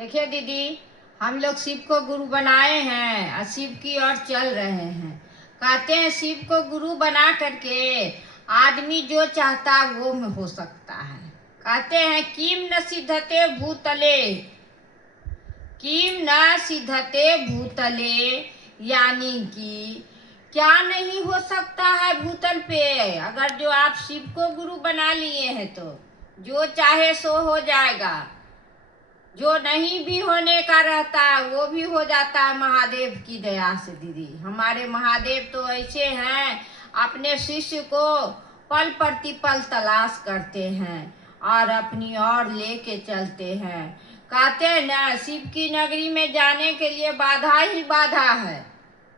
देखिए दीदी, हम लोग शिव को गुरु बनाए हैं और शिव की ओर चल रहे हैं। कहते हैं शिव को गुरु बना करके आदमी जो चाहता वो में हो सकता है। कहते हैं किम न सिद्धते भूतले, किम न सिद्धते भूतले, यानी कि क्या नहीं हो सकता है भूतल पे। अगर जो आप शिव को गुरु बना लिए हैं तो जो चाहे सो हो जाएगा। जो नहीं भी होने का रहता है वो भी हो जाता है महादेव की दया से। दीदी, हमारे महादेव तो ऐसे हैं, अपने शिष्य को पल प्रतिपल तलाश करते हैं और अपनी ओर लेके चलते हैं। कहते हैं ना, शिव की नगरी में जाने के लिए बाधा ही बाधा है,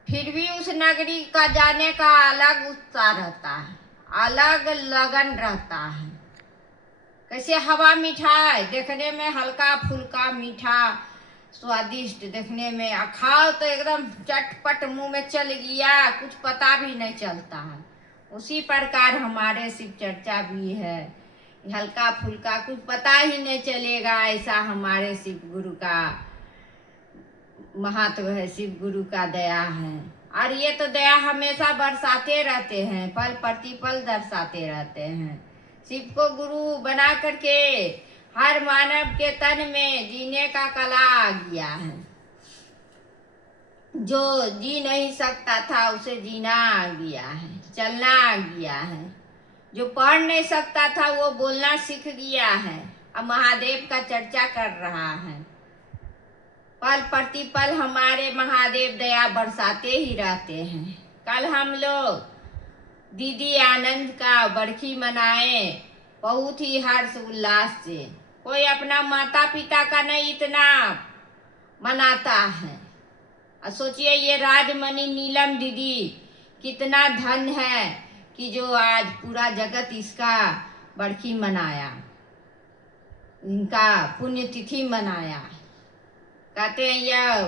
फिर भी उस नगरी का जाने का अलग उत्साह रहता है, अलग लगन रहता है। कैसे हवा मिठाई देखने में, हल्का फुल्का मीठा स्वादिष्ट देखने में, खाओ तो एकदम चटपट मुंह में चल गया, कुछ पता भी नहीं चलता है। उसी प्रकार हमारे शिव चर्चा भी है, हल्का फुल्का कुछ पता ही नहीं चलेगा, ऐसा हमारे शिव गुरु का महत्व है, शिव गुरु का दया है। और ये तो दया हमेशा बरसाते रहते हैं, पल प्रतिपल दर्शाते रहते हैं। शिव को गुरु बना करके हर मानव के तन में जीने का कला आ गया है। जो जी नहीं सकता था उसे जीना आ गया है, चलना आ गया है। जो पढ़ नहीं सकता था वो बोलना सीख गया है, अब महादेव का चर्चा कर रहा है। पल प्रतिपल हमारे महादेव दया बरसाते ही रहते हैं। कल हम लोग दीदी आनंद का बरखी मनाए, बहुत ही हर्ष उल्लास से। कोई अपना माता पिता का नहीं इतना मनाता है। सोचिए ये राजमणि नीलम दीदी कितना धन है कि जो आज पूरा जगत इसका बरखी मनाया, इनका पुण्य तिथि मनाया। कहते हैं यह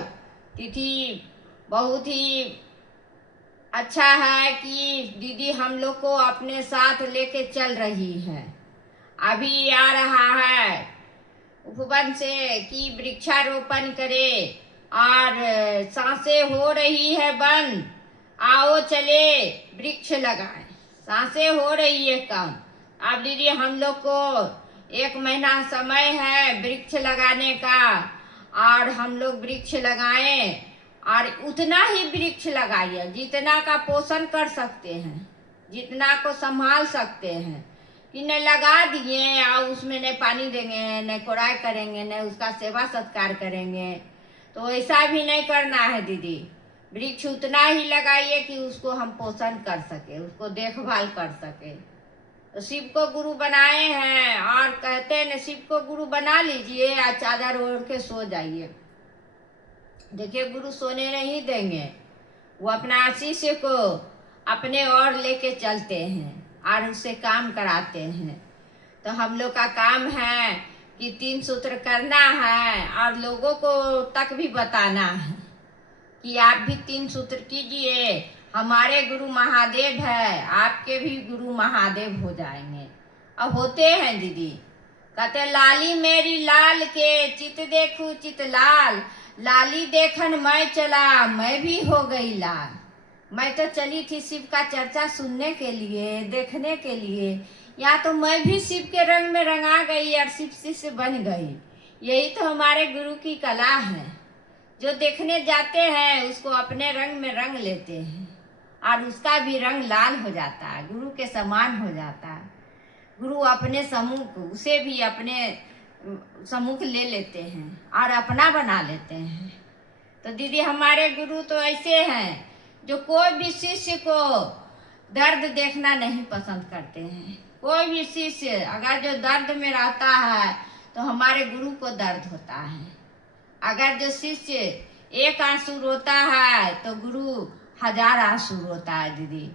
तिथि बहुत ही अच्छा है कि दीदी हम लोग को अपने साथ लेके चल रही है। अभी आ रहा है उपवन से कि वृक्षारोपण करे और सांसें हो रही है बंद, आओ चले वृक्ष लगाएं। सांसें हो रही है कम। अब दीदी हम लोग को 1 महीना समय है वृक्ष लगाने का, और हम लोग वृक्ष लगाएं और उतना ही वृक्ष लगाइए जितना का पोषण कर सकते हैं, जितना को संभाल सकते हैं। कि न लगा दिए और उसमें न पानी देंगे, न कोड़ाई करेंगे, न उसका सेवा सत्कार करेंगे, तो ऐसा भी नहीं करना है दीदी। वृक्ष उतना ही लगाइए कि उसको हम पोषण कर सके, उसको देखभाल कर सके। तो शिव को गुरु बनाए हैं और कहते हैं न शिव को गुरु बना लीजिए और चादर ओढ़ के सो जाइए। देखिए गुरु सोने नहीं देंगे, वो अपना शिष्य को अपने ओर लेके चलते हैं और उससे काम कराते हैं। तो हम लोग का काम है कि 3 सूत्र करना है और लोगों को तक भी बताना है कि आप भी 3 सूत्र कीजिए, हमारे गुरु महादेव है, आपके भी गुरु महादेव हो जाएंगे। अब होते हैं दीदी। कहते लाली मेरी लाल के चित देखूं चित लाल, लाली देखन मैं चला मैं भी हो गई लाल। मैं तो चली थी शिव का चर्चा सुनने के लिए, देखने के लिए, या तो मैं भी शिव के रंग में रंगा गई और शिव शिष्य बन गई। यही तो हमारे गुरु की कला है। जो देखने जाते हैं उसको अपने रंग में रंग लेते हैं और उसका भी रंग लाल हो जाता है, गुरु के समान हो जाता है। गुरु अपने सम्मुख उसे भी अपने सम्मुख ले लेते हैं और अपना बना लेते हैं। तो दीदी हमारे गुरु तो ऐसे हैं जो कोई भी शिष्य को दर्द देखना नहीं पसंद करते हैं। कोई भी शिष्य अगर जो दर्द में रहता है तो हमारे गुरु को दर्द होता है। अगर जो शिष्य एक आंसू रोता है तो गुरु 1000 आंसू रोता है। दीदी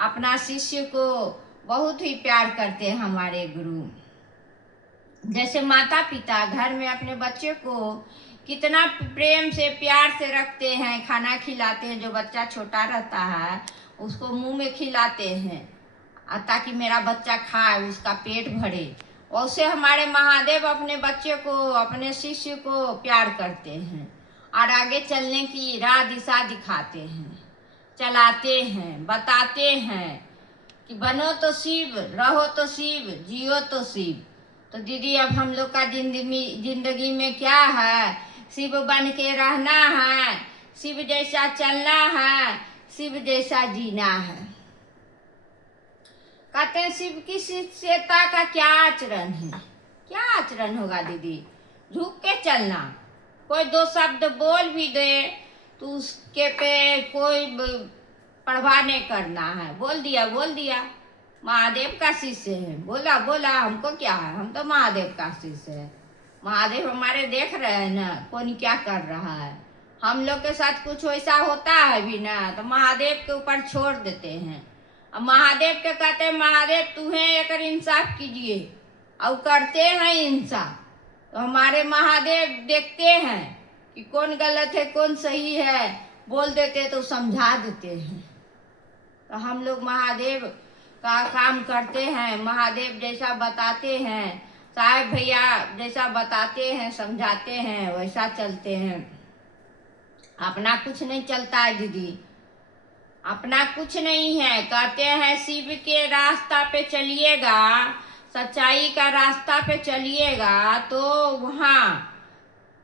अपना शिष्य को बहुत ही प्यार करते हैं हमारे गुरु। जैसे माता पिता घर में अपने बच्चे को कितना प्रेम से प्यार से रखते हैं, खाना खिलाते हैं। जो बच्चा छोटा रहता है उसको मुंह में खिलाते हैं ताकि मेरा बच्चा खाए, उसका पेट भरे। वैसे हमारे महादेव अपने बच्चे को, अपने शिष्य को प्यार करते हैं और आगे चलने की राह दिशा दिखाते हैं, चलाते हैं, बताते हैं कि बनो तो शिव, रहो तो शिव, जियो तो शिव। तो दीदी अब हम लोग का जिंदगी में क्या है, शिव बन के रहना है, शिव जैसा चलना है, शिव जैसा जीना है। कहते हैं शिव की शिष्यता का क्या आचरण है? क्या आचरण होगा दीदी? झुक के चलना। कोई दो शब्द बोल भी दे तो उसके पे कोई परवाह नहीं करना है। बोल दिया महादेव का शिष्य है, बोला हमको क्या है, हम तो महादेव का शिष्य है। महादेव हमारे देख रहे हैं ना कौन क्या कर रहा है। हम लोग के साथ कुछ वैसा होता है भी ना तो महादेव के ऊपर छोड़ देते हैं। अब महादेव के कहते हैं महादेव तुम्हें एक इंसाफ कीजिए, और करते हैं इंसाफ। तो हमारे महादेव देखते हैं कि कौन गलत है कौन सही है, बोल देते तो समझा देते हैं। तो हम लोग महादेव का काम करते हैं, महादेव जैसा बताते हैं, साहेब भैया जैसा बताते हैं, समझाते हैं, वैसा चलते हैं। अपना कुछ नहीं चलता है दीदी, अपना कुछ नहीं है। कहते हैं शिव के रास्ता पे चलिएगा, सच्चाई का रास्ता पे चलिएगा तो वहाँ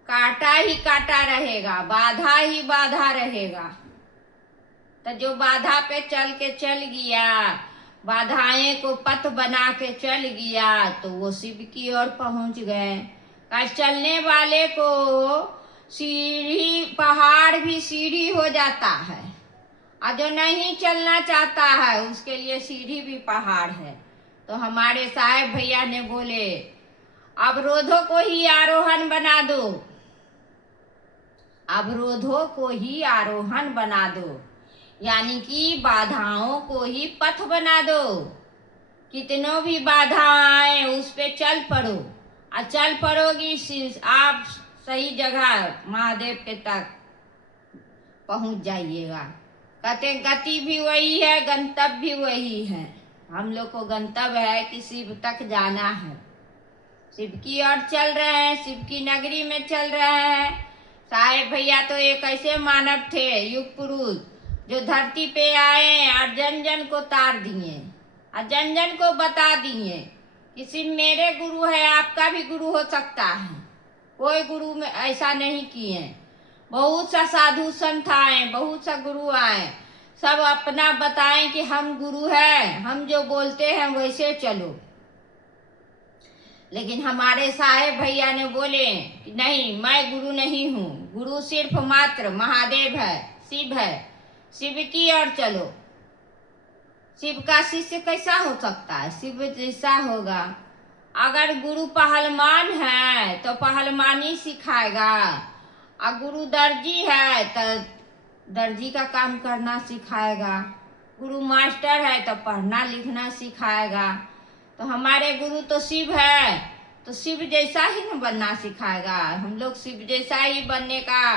कांटा ही कांटा रहेगा, बाधा ही बाधा रहेगा। तो जो बाधा पे चल गया, बाधाएं को पथ बना के चल गया तो वो शिव की ओर पहुंच गए। चलने वाले को सीढ़ी, पहाड़ भी सीढ़ी हो जाता है, और जो नहीं चलना चाहता है उसके लिए सीढ़ी भी पहाड़ है। तो हमारे साहेब भैया ने बोले अवरोधों को ही आरोहण बना दो, अवरोधों को ही आरोहण बना दो, यानी कि बाधाओं को ही पथ बना दो। कितनों भी बाधा आए उस पे चल पड़ो, और चल पड़ोगी आप सही जगह महादेव के तक पहुंच जाइएगा। कहते गति भी वही है, गंतव्य भी वही है। हम लोग को गंतव्य है कि शिव तक जाना है, शिव की ओर चल रहे हैं, शिव की नगरी में चल रहे हैं। साहेब भैया तो एक ऐसे मानव थे, युग पुरुष, जो धरती पे आए और जन जन को तार दिए और जन जन को बता दिए कि शिव मेरे गुरु है, आपका भी गुरु हो सकता है। कोई गुरु में ऐसा नहीं किए। बहुत सा साधु संत आए, बहुत सा गुरु आए, सब अपना बताएं कि हम गुरु हैं, हम जो बोलते हैं वैसे चलो। लेकिन हमारे साहेब भैया ने बोले कि नहीं, मैं गुरु नहीं हूँ, गुरु सिर्फ मात्र महादेव है, शिव है, शिव की ओर चलो। शिव का शिष्य कैसा हो सकता है? शिव जैसा होगा। अगर गुरु पहलवान है तो पहलवानी सिखाएगा, और गुरु दर्जी है तो दर्जी का काम करना सिखाएगा, गुरु मास्टर है तो पढ़ना लिखना सिखाएगा। तो हमारे गुरु तो शिव है, तो शिव जैसा ही न बनना सिखाएगा। हम लोग शिव जैसा ही बनने का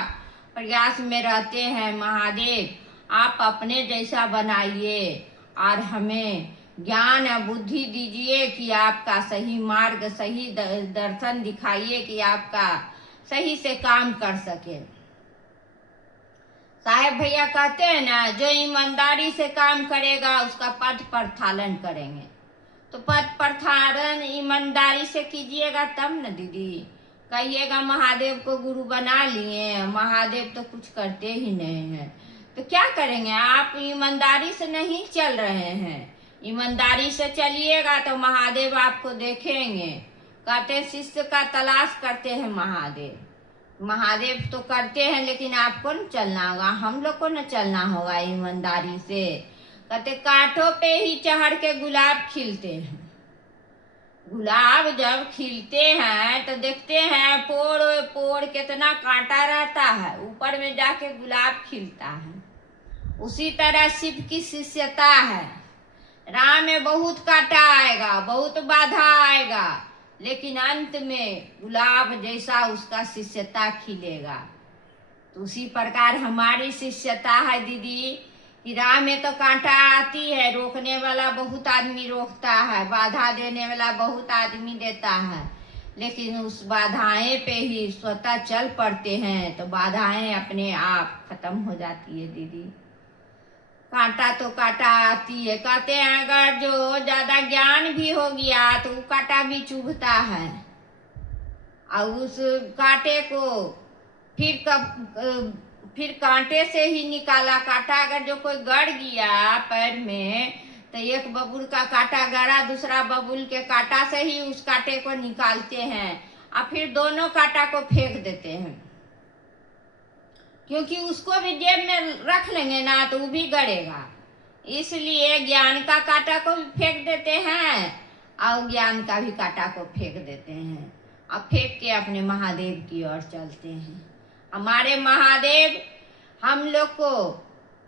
प्रयास में रहते हैं। महादेव आप अपने जैसा बनाइए और हमें ज्ञान और बुद्धि दीजिए कि आपका सही मार्ग, सही दर्शन दिखाइए कि आपका सही से काम कर सके। साहेब भैया कहते हैं ना, जो ईमानदारी से काम करेगा उसका पद प्रथालन करेंगे। तो पद प्रथालन ईमानदारी से कीजिएगा तब न दीदी। कहिएगा महादेव को गुरु बना लिए, महादेव तो कुछ करते ही नहीं हैं, तो क्या करेंगे? आप ईमानदारी से नहीं चल रहे हैं। ईमानदारी से चलिएगा तो महादेव आपको देखेंगे। कहते शिष्य का तलाश करते हैं महादेव। महादेव तो करते हैं लेकिन आपको न चलना होगा, हम लोग को न चलना होगा ईमानदारी से। कहते कांटों पे ही चढ़ के गुलाब खिलते हैं। गुलाब जब खिलते हैं तो देखते हैं पोड़ कितना कांटा रहता है, ऊपर में जाके गुलाब खिलता है। उसी तरह शिव की शिष्यता है। राह में बहुत कांटा आएगा, बहुत बाधा आएगा, लेकिन अंत में गुलाब जैसा उसका शिष्यता खिलेगा। तो उसी प्रकार हमारी शिष्यता है दीदी कि राह में तो कांटा आती है, रोकने वाला बहुत आदमी रोकता है, बाधा देने वाला बहुत आदमी देता है, लेकिन उस बाधाएं पे ही स्वतः चल पड़ते हैं तो बाधाएं अपने आप खत्म हो जाती है दीदी। कांटा तो कांटा आती है, कहते हैं अगर जो ज्यादा ज्ञान भी हो गया तो वो कांटा भी चुभता है, और उस कांटे को फिर कांटे से ही निकाला कांटा। अगर जो कोई गड़ गया पैर में तो एक बबूल का कांटा गड़ा, दूसरा बबूल के कांटा से ही उस कांटे को निकालते हैं और फिर दोनों कांटा को फेंक देते हैं, क्योंकि उसको भी जेब में रख लेंगे ना तो वो भी गड़ेगा। इसलिए ज्ञान का कांटा को भी फेंक देते हैं और ज्ञान का भी कांटा को फेंक देते हैं, और फेंक के अपने महादेव की ओर चलते हैं। हमारे महादेव हम लोग को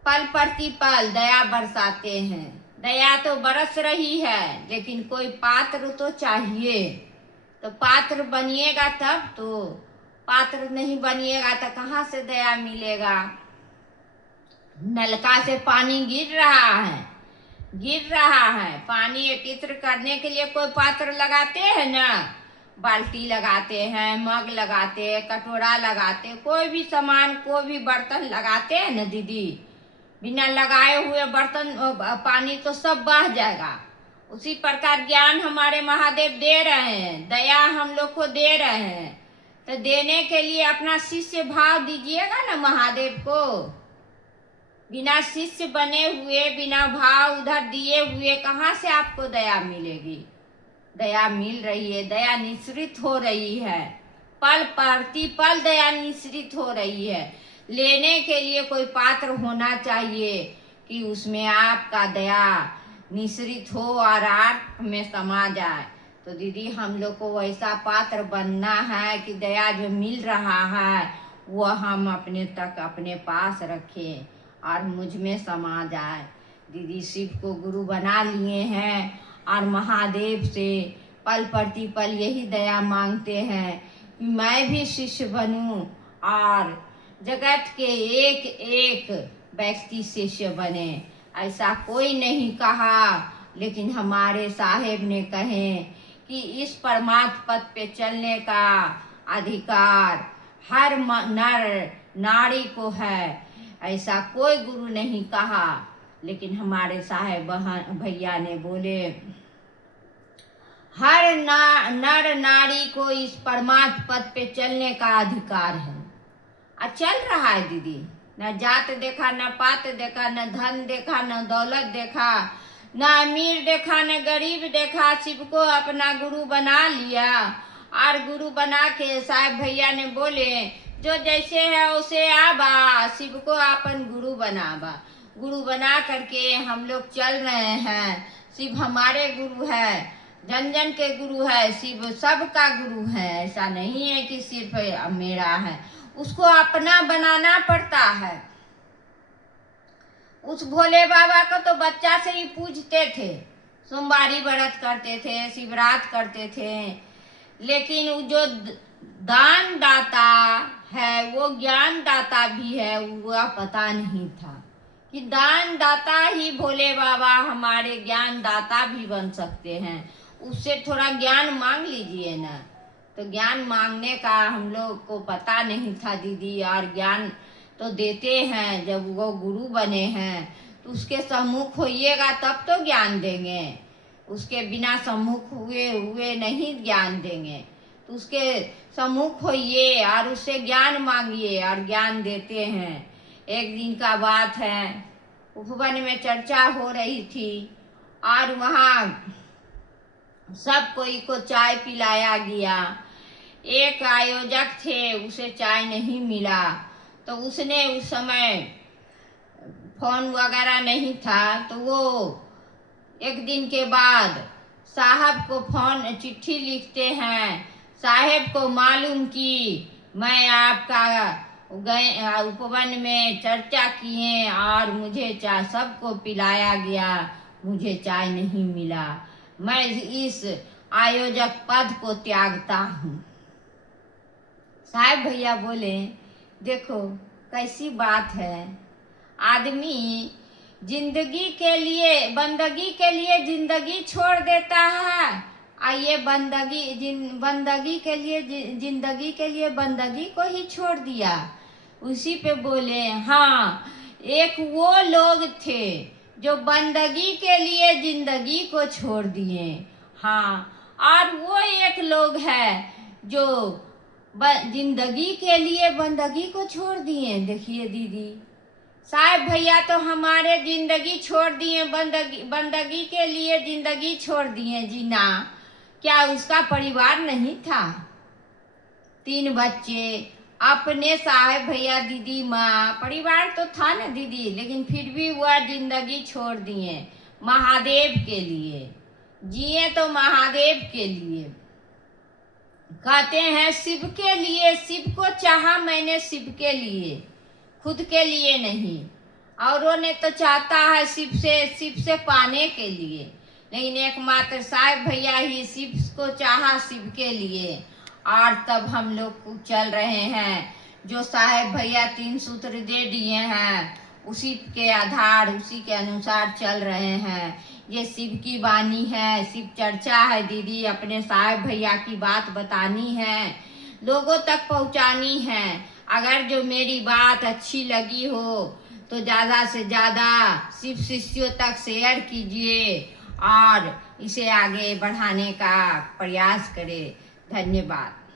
पल प्रतिपल दया बरसाते हैं। दया तो बरस रही है, लेकिन कोई पात्र तो चाहिए, तो पात्र बनिएगा तब तो, पात्र नहीं बनिएगा तो कहाँ से दया मिलेगा। नलका से पानी गिर रहा है, पानी एकत्र करने के लिए कोई पात्र लगाते हैं ना, बाल्टी लगाते हैं, मग लगाते हैं, कटोरा लगाते, कोई भी सामान, कोई भी बर्तन लगाते हैं ना दीदी, बिना लगाए हुए बर्तन पानी तो सब बह जाएगा। उसी प्रकार ज्ञान हमारे महादेव दे रहे हैं, दया हम लोग को दे रहे हैं, तो देने के लिए अपना शिष्य भाव दीजिएगा ना महादेव को। बिना शिष्य बने हुए, बिना भाव उधर दिए हुए कहाँ से आपको दया मिलेगी। दया मिल रही है, दया निश्रित हो रही है, पल प्रतिपल दया निश्रित हो रही है। लेने के लिए कोई पात्र होना चाहिए कि उसमें आपका दया निश्रित हो और आप में समा जाए। तो दीदी हम लोग को वैसा पात्र बनना है कि दया जो मिल रहा है वो हम अपने तक अपने पास रखें और मुझ में समा जाए। दीदी शिव को गुरु बना लिए हैं और महादेव से पल प्रतिपल यही दया मांगते हैं कि मैं भी शिष्य बनूं और जगत के एक एक व्यक्ति शिष्य बने। ऐसा कोई नहीं कहा, लेकिन हमारे साहेब ने कहे कि इस परमात्म पद पे चलने का अधिकार हर नर नारी को है। ऐसा कोई गुरु नहीं कहा, लेकिन हमारे साहेब भैया ने बोले हर नर नारी को इस परमात्म पद पे चलने का अधिकार है। और चल रहा है दीदी, न जात देखा, न पात देखा, न धन देखा, न दौलत देखा, न अमीर देखा, न गरीब देखा, शिव को अपना गुरु बना लिया। और गुरु बना के साहब भैया ने बोले जो जैसे है उसे आबा, शिव को अपन गुरु बनाबा। गुरु बना करके हम लोग चल रहे हैं। शिव हमारे गुरु है, जन जन के गुरु है, शिव सबका गुरु है। ऐसा नहीं है कि सिर्फ मेरा है, उसको अपना बनाना पड़ता है। उस भोले बाबा को तो बच्चा से ही पूजते थे, सोमवारी व्रत करते थे, शिवरात करते थे, लेकिन वो जो दान दाता है वो ज्ञान दाता भी है, वह पता नहीं था कि दान दाता ही भोले बाबा हमारे ज्ञान दाता भी बन सकते हैं। उससे थोड़ा ज्ञान मांग लीजिए ना। तो ज्ञान मांगने का हम लोग को पता नहीं था दीदी, और ज्ञान तो देते हैं जब वो गुरु बने हैं तो उसके सम्मुख होइएगा तब तो ज्ञान देंगे, उसके बिना सम्मुख हुए नहीं ज्ञान देंगे। तो उसके सम्मुख होइए और उससे ज्ञान मांगिए और ज्ञान देते हैं। एक दिन का बात है, उपवन में चर्चा हो रही थी और वहाँ सब कोई को चाय पिलाया गया। एक आयोजक थे, उसे चाय नहीं मिला, तो उसने उस समय फोन वगैरह नहीं था, तो वो एक दिन के बाद साहब को फोन चिट्ठी लिखते हैं, साहब को मालूम कि मैं आपका गए उपवन में चर्चा किए और मुझे चाय सबको पिलाया गया, मुझे चाय नहीं मिला, मैं इस आयोजक पद को त्यागता हूँ। साहब भैया बोले देखो कैसी बात है, आदमी जिंदगी के लिए बंदगी के लिए जिंदगी छोड़ देता है। आइए बंदगी के लिए जिंदगी के लिए बंदगी को ही छोड़ दिया। उसी पे बोले हाँ, एक वो लोग थे जो बंदगी के लिए जिंदगी को छोड़ दिए। हाँ, और वो एक लोग है जो जिंदगी के लिए बंदगी को छोड़ दिए। देखिए दीदी, साहब भैया तो हमारे जिंदगी छोड़ दिए, बंदगी के लिए जिंदगी छोड़ दिए जीना। क्या उसका परिवार नहीं था? 3 बच्चे, अपने साहब भैया, दीदी, माँ, परिवार तो था ना दीदी, लेकिन फिर भी वह जिंदगी छोड़ दिए महादेव के लिए। जिए तो महादेव के लिए। कहते हैं शिव के लिए, शिव को चाहा मैंने शिव के लिए, खुद के लिए नहीं। औरों ने तो चाहता है शिव से पाने के लिए, लेकिन एकमात्र साहब भैया ही शिव को चाहा शिव के लिए। और तब हम लोग चल रहे हैं, जो साहब भैया 3 सूत्र दे दिए हैं उसी के आधार, उसी के अनुसार चल रहे हैं। ये शिव की वाणी है, शिव चर्चा है दीदी। अपने साहब भैया की बात बतानी है, लोगों तक पहुंचानी है। अगर जो मेरी बात अच्छी लगी हो तो ज़्यादा से ज़्यादा शिव शिष्यों तक शेयर कीजिए और इसे आगे बढ़ाने का प्रयास करें। धन्यवाद।